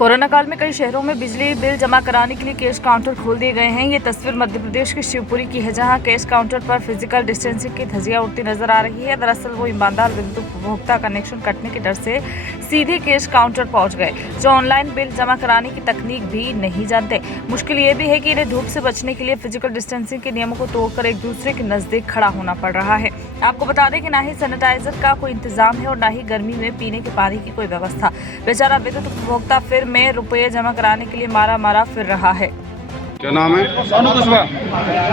Corona काल में कई शहरों में बिजली बिल जमा कराने के लिए कैश काउंटर खोल दिए गए हैं। ये तस्वीर मध्य प्रदेश के शिवपुरी की है, जहां कैश काउंटर पर फिजिकल डिस्टेंसिंग की धज्जियां उड़ती नजर आ रही है। दरअसल वो ईमानदार विद्युत उपभोक्ता कनेक्शन कटने के डर से सीधे कैश काउंटर पहुंच गए, जो ऑनलाइन बिल जमा कराने की तकनीक भी नहीं जानते। मुश्किल ये भी है कि इन्हें धूप से बचने के लिए फिजिकल डिस्टेंसिंग के नियमों को तोड़कर एक दूसरे के नजदीक खड़ा होना पड़ रहा है। आपको बता दें कि ना ही सैनिटाइजर का कोई इंतजाम है और ना ही गर्मी में पीने के पानी की कोई व्यवस्था। बेचारा विद्युत उपभोक्ता फिर में रुपये जमा कराने के लिए मारा फिर रहा है। क्या नाम है? सोनू कुशवाहा।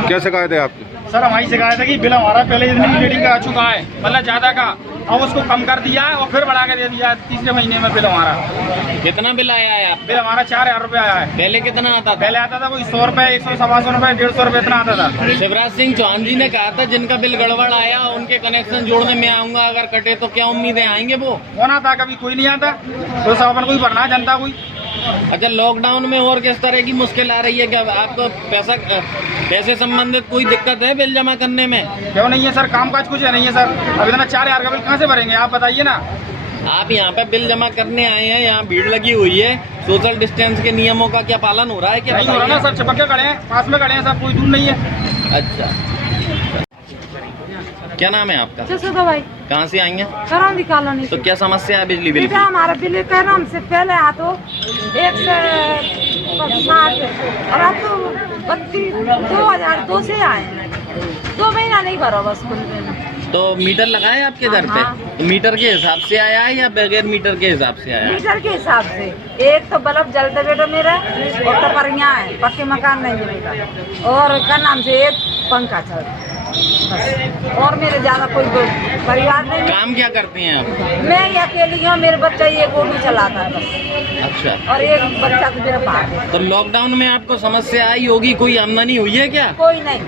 क्या शिकायत है आपकी? सर हमारी शिकायत है कि बिल हमारा पहले इतनी रीडिंग का आ चुका है, मतलब ज्यादा का, अब उसको कम कर दिया है और फिर बढ़ा के दे दिया तीसरे महीने में बिल हमारा। कितना बिल आया है आप? बिल हमारा 4000 रुपये आया है। पहले कितना आता था? पहले आता था वो 100 रुपये, 100, 125 रुपये, 150 रुपये इतना आता था। शिवराज सिंह चौहान जी ने कहा था जिनका बिल गड़बड़ आया उनके कनेक्शन जोड़ने में आऊंगा, अगर कटे तो क्या उम्मीदें आएंगे? वो कौन आता, कभी कोई नहीं आता, तो सब अपन कोई भरना जनता कोई। अच्छा, लॉकडाउन में और किस तरह की मुश्किल आ रही है? क्या आपको पैसे संबंधित कोई दिक्कत है बिल जमा करने में? क्यों नहीं है सर, काम काज कुछ है नहीं है सर। अब इतना 4000 का बिल कहाँ से भरेंगे आप बताइए ना। आप यहाँ पे बिल जमा करने आए हैं, यहाँ भीड़ लगी हुई है, सोशल डिस्टेंस के नियमों का क्या पालन हो रहा है? क्या नहीं हो रहा ना सर, चिपक के खड़े हैं, पास में खड़े हैं सर, कोई दूर नहीं है। अच्छा, क्या नाम है आपका? जसोदा भाई। कहाँ से आएंगे? करौंदी कॉलोनी। तो क्या समस्या है बिजली बिल की? बेटा हमारा बिल कह रहा हमसे पहले आ तो 160 और अब तो 2002 से आए हैं, 2 महीना नहीं भरो बस कुल बिल। तो मीटर लगाए आपके घर पे? हाँ। तो मीटर के हिसाब से आया है या बगैर मीटर के हिसाब से आया है? मीटर के हिसाब से। एक तो बल्ब जलते बेटा मेरा, और तो परियां है, पक्के मकान नहीं है बेटा, और क्या नाम से एक पंखा चलता है बस, और मेरे ज्यादा कोई परिवार नहीं है। काम क्या करते हैं आप? मैं ही अकेली हूँ, मेरे बच्चा एक ऑटो चलाता है बस, अच्छा, और एक बच्चा तो मेरा बाहर है। तो लॉकडाउन में आपको समस्या आई होगी, कोई आमदनी हुई है क्या? कोई नहीं,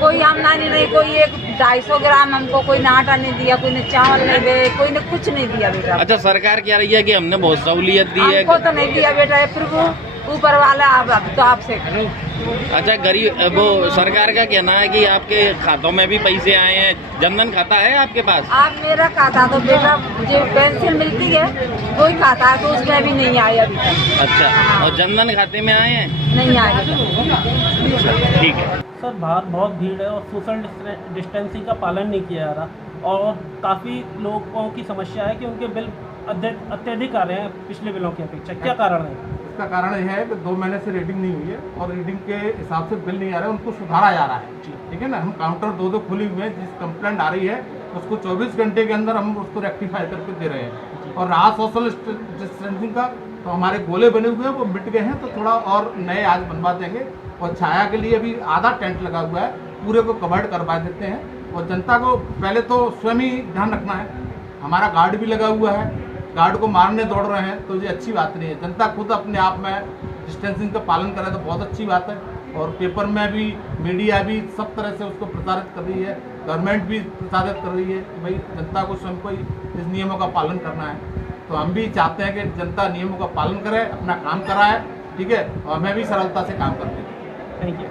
कोई आमदनी नहीं, कोई 250 ग्राम हमको कोई ने आटा नहीं दिया, कोई ने चावल नहीं दे, कोई ने कुछ नहीं दिया बेटा। अच्छा, सरकार कह रही है कि हमने बहुत सहूलियत दी है। हमको तो नहीं दिया बेटा, फिर वो ऊपर वाला अब तो आपसे। अच्छा, गरीब वो सरकार का कहना है कि आपके खातों में भी पैसे आए हैं। जनधन खाता है आपके पास? आप मेरा खाता तो बेटा जो पेंशन मिलती है वही खाता है, तो उसमें भी नहीं आया अभी तक। अच्छा, और जनधन खाते में आए हैं? नहीं आया। ठीक है सर, बाहर बहुत भीड़ है और सोशल डिस्टेंसिंग का पालन नहीं किया जा रहा, और काफ़ी लोगों की समस्या है कि उनके बिल अत्यधिक आ रहे हैं पिछले बिलों की अपेक्षा। क्या कारण है? इसका कारण यह है कि 2 महीने से रीडिंग नहीं हुई है और रीडिंग के हिसाब से बिल नहीं आ रहा है, उनको सुधारा जा रहा है। ठीक है ना, हम काउंटर 2 खुली हुए हैं, जिस कंप्लेंट आ रही है उसको 24 घंटे के अंदर हम उसको रेक्टिफाई करके दे रहे हैं। और रहा सोशल डिस्टेंसिंग का, तो हमारे गोले बने हुए हैं, वो मिट गए हैं, तो थोड़ा और नए आज बनवा देंगे। और छाया के लिए भी आधा टेंट लगा हुआ है, पूरे को कवर्ड करवा देते हैं। और जनता को पहले तो स्वयं ही ध्यान रखना है। हमारा गार्ड भी लगा हुआ है, गार्ड को मारने दौड़ रहे हैं, तो ये अच्छी बात नहीं है। जनता खुद अपने आप में डिस्टेंसिंग का पालन करे तो बहुत अच्छी बात है। और पेपर में भी, मीडिया भी सब तरह से उसको प्रचारित कर रही है, गवर्नमेंट भी प्रचारित कर रही है कि भाई जनता को स्वयं को इस नियमों का पालन करना है। तो हम भी चाहते हैं कि जनता नियमों का पालन करे, अपना काम कराए, ठीक है, और हमें भी सरलता से काम करते हैं। Thank you.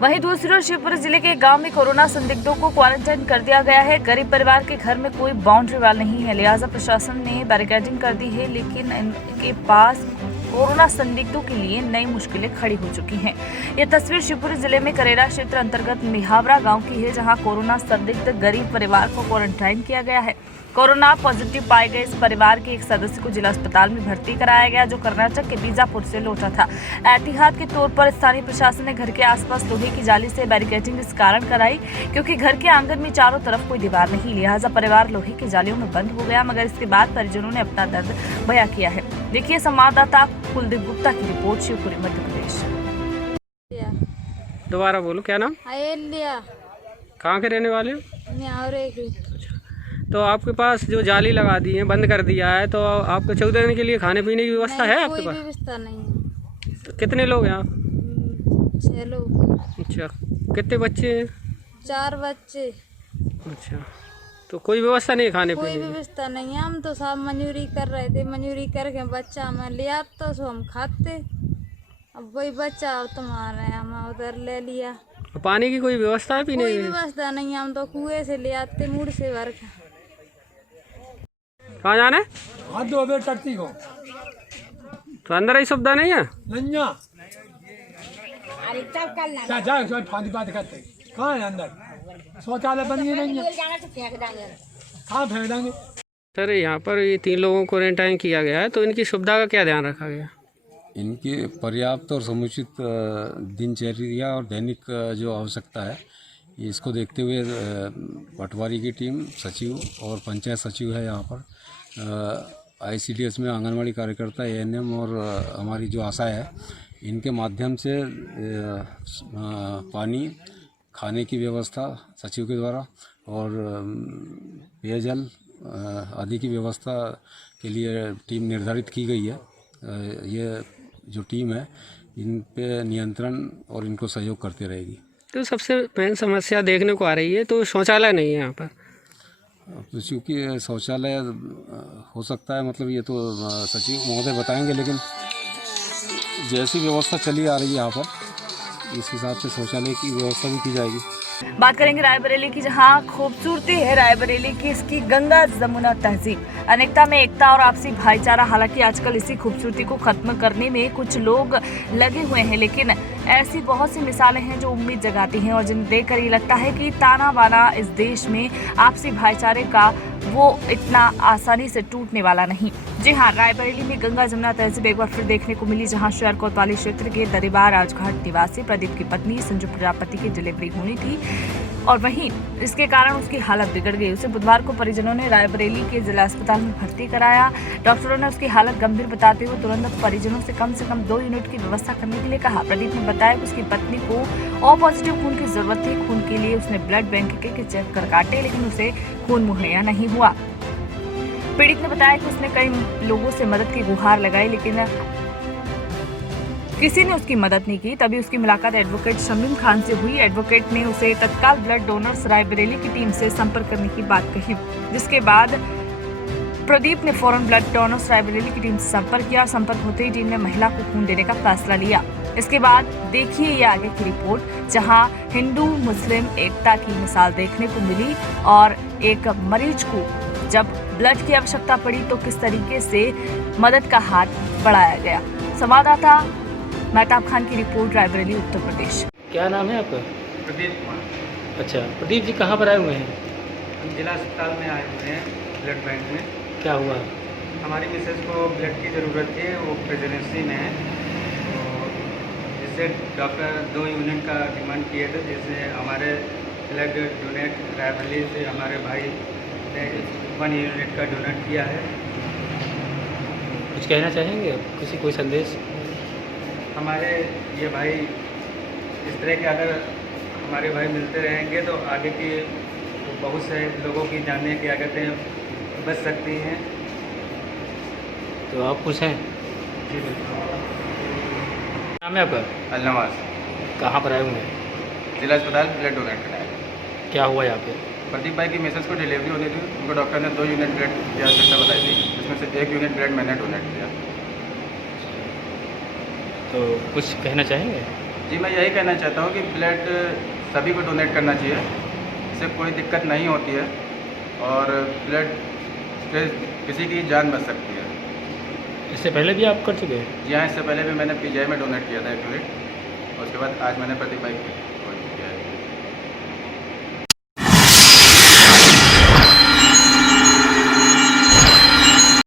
वहीं दूसरी ओर शिवपुरी जिले के गांव में कोरोना संदिग्धों को क्वारंटाइन कर दिया गया है। गरीब परिवार के घर में कोई बाउंड्री वाल नहीं है, लिहाजा प्रशासन ने बैरिकेडिंग कर दी है, लेकिन इनके पास कोरोना संदिग्धों के लिए नई मुश्किलें खड़ी हो चुकी हैं। ये तस्वीर शिवपुरी जिले में करेरा क्षेत्र अंतर्गत मिहावरा गांव की है, जहां कोरोना संदिग्ध गरीब परिवार को क्वारंटाइन किया गया है। कोरोना पॉजिटिव पाए गए इस परिवार के एक सदस्य को जिला अस्पताल में भर्ती कराया गया, जो कर्नाटक के बीजापुर से लौटा था। एहतियात के तौर पर स्थानीय प्रशासन ने घर के आसपास लोहे की जाली से बैरिकेडिंग इस कारण कराई क्योंकि घर के आंगन में चारों तरफ कोई दीवार नहीं, लिहाजा परिवार लोहे की जालियों में बंद हो गया। मगर इसके बाद परिजनों ने अपना दर्द बयां किया है। देखिए संवाददाता कुलदीप गुप्ता की रिपोर्ट, शिवपुरी मध्य प्रदेश। दोबारा बोलो, क्या नाम? अयलिया। कहाँ के रहने वाले हो? न्यावरे की। तो आपके पास जो जाली लगा दी है, बंद कर दिया है, तो आपको 14 दिन के लिए खाने पीने की व्यवस्था है आपके पास? कोई व्यवस्था नहीं है। तो कितने लोग हैं आप? 6 लोग। अच्छा, कितने बच्चे हैं? 4 बच्चे। अच्छा, तो कोई व्यवस्था नहीं है खाने कोई पीने की? व्यवस्था नहीं है, हम तो सब मजूरी कर रहे थे, मजूरी करके बच्चा हमें लिया तो सो हम खाते, अब वही बच्चा और तुम्हारे हम उधर ले लिया। पानी की कोई व्यवस्था है पीने कोई की? व्यवस्था नहीं है, हम तो कुएं से ले आते, मुड़ से भर के। कहाँ जाना है? हाथ धो दे टट्टी को तो अंदर ही सुविधा नहीं है? नन्या क्या जाए उसमें फांदी बात करते कहाँ है अंदर शौचालय बन गई नहीं है कहाँ फेंक देंगे। सर यहाँ पर ये 3 लोगों को क्वारंटाइन किया गया है, तो इनकी सुविधा का क्या ध्यान रखा गया? इनकी पर्याप्त और समुचित दिनचर्या और दैनिक जो आवश्यकता है, इसको देखते हुए पटवारी की टीम, सचिव और पंचायत सचिव है यहाँ पर, ICDS में आंगनवाड़ी कार्यकर्ता, ANM और हमारी जो आशाएं है, इनके माध्यम से पानी, खाने की व्यवस्था सचिव के द्वारा और पेयजल आदि की व्यवस्था के लिए टीम निर्धारित की गई है। ये जो टीम है इन पे नियंत्रण और इनको सहयोग करती रहेगी। तो सबसे मेन समस्या देखने को आ रही है तो शौचालय नहीं है यहाँ पर, चूँकि शौचालय हो सकता है, मतलब ये तो सचिव महोदय बताएंगे, लेकिन जैसी व्यवस्था चली आ रही है यहाँ पर इस हिसाब से शौचालय की व्यवस्था भी की जाएगी। बात करेंगे रायबरेली की, जहां खूबसूरती है रायबरेली की इसकी गंगा जमुना तहजीब, अनेकता में एकता और आपसी भाईचारा। हालांकि आजकल इसी खूबसूरती को खत्म करने में कुछ लोग लगे हुए हैं, लेकिन ऐसी बहुत सी मिसालें हैं जो उम्मीद जगाती हैं और जिन्हें देखकर ये लगता है कि ताना बाना इस देश में आपसी भाईचारे का वो इतना आसानी से टूटने वाला नहीं। जी हाँ, रायबरेली में गंगा जमुना तहजीब एक बार फिर देखने को मिली, जहां शहर कोतवाली क्षेत्र के दरिबार राजघाट निवासी प्रदीप की पत्नी संजू प्रजापति की डिलीवरी होनी थी और वहीं इसके कारण उसकी हालत बिगड़ गई। उसे बुधवार को परिजनों ने रायबरेली के जिला अस्पताल में भर्ती कराया। डॉक्टरों ने उसकी हालत गंभीर बताते हुए तुरंत परिजनों से कम 2 यूनिट की व्यवस्था करने के लिए कहा। प्रदीप ने बताया कि उसकी पत्नी को O पॉजिटिव खून की जरूरत थी। खून के लिए उसने ब्लड बैंक के चेक कर काटे, लेकिन उसे खून मुहैया नहीं हुआ। पीड़ित ने बताया कि उसने कई लोगों से मदद की गुहार लगाई, लेकिन किसी ने उसकी मदद नहीं की। तभी उसकी मुलाकात एडवोकेट शमीम खान से हुई। एडवोकेट ने उसे तत्काल ब्लड डोनर्स रायबरेली की टीम से संपर्क करने की बात कही, जिसके बाद प्रदीप ने फौरन ब्लड डोनर्स रायबरेली की टीम से संपर्क किया। संपर्क होते ही टीम ने महिला को खून देने का फैसला लिया। इसके बाद देखिए ये आगे की रिपोर्ट, जहां हिंदू मुस्लिम एकता की मिसाल देखने को मिली और एक मरीज को जब ब्लड की आवश्यकता पड़ी तो किस तरीके से मदद का हाथ बढ़ाया गया। संवाददाता महताब खान की रिपोर्ट, रायबरेली, उत्तर प्रदेश। क्या नाम है आपका? प्रदीप कुमार। अच्छा, प्रदीप जी कहाँ पर आए हुए हैं? हम जिला अस्पताल में आए हुए हैं ब्लड बैंक में। क्या हुआ? हमारी मिसेज को ब्लड की ज़रूरत थी, वो प्रेगनेंसी में है, तो जिससे डॉक्टर 2 यूनिट का डिमांड किए थे, जिससे हमारे ब्लड डोनेट रायबरेली से हमारे भाई ने 1 यूनिट का डोनेट किया है। कुछ कहना चाहेंगे? कोई संदेश? हमारे ये भाई इस तरह के अगर हमारे भाई मिलते रहेंगे तो आगे की बहुत से लोगों की जानने की आदतें बच सकती हैं। तो आप खुश हैं? जी बिल्कुल। नाम है आपका? अलनवाज। कहाँ पर आए हुए हैं? जिला अस्पताल ब्लड डोनेट कराया। क्या हुआ यहाँ पे? प्रदीप भाई की मिसेज को डिलीवरी होनी थी, उनको डॉक्टर ने 2 यूनिट ब्लड की आवश्यकता बताई थी, जिसमें से 1 यूनिट ब्लड मैंने डोनेट किया। तो कुछ कहना चाहेंगे? जी मैं यही कहना चाहता हूँ कि ब्लड सभी को डोनेट करना चाहिए, इससे कोई दिक्कत नहीं होती है और ब्लड से किसी की जान बच सकती है। इससे पहले भी आप कर चुके हैं? जी हाँ, इससे पहले भी मैंने PGI में डोनेट किया था 1 यूनिट, और उसके बाद आज मैंने प्रदीप भाई को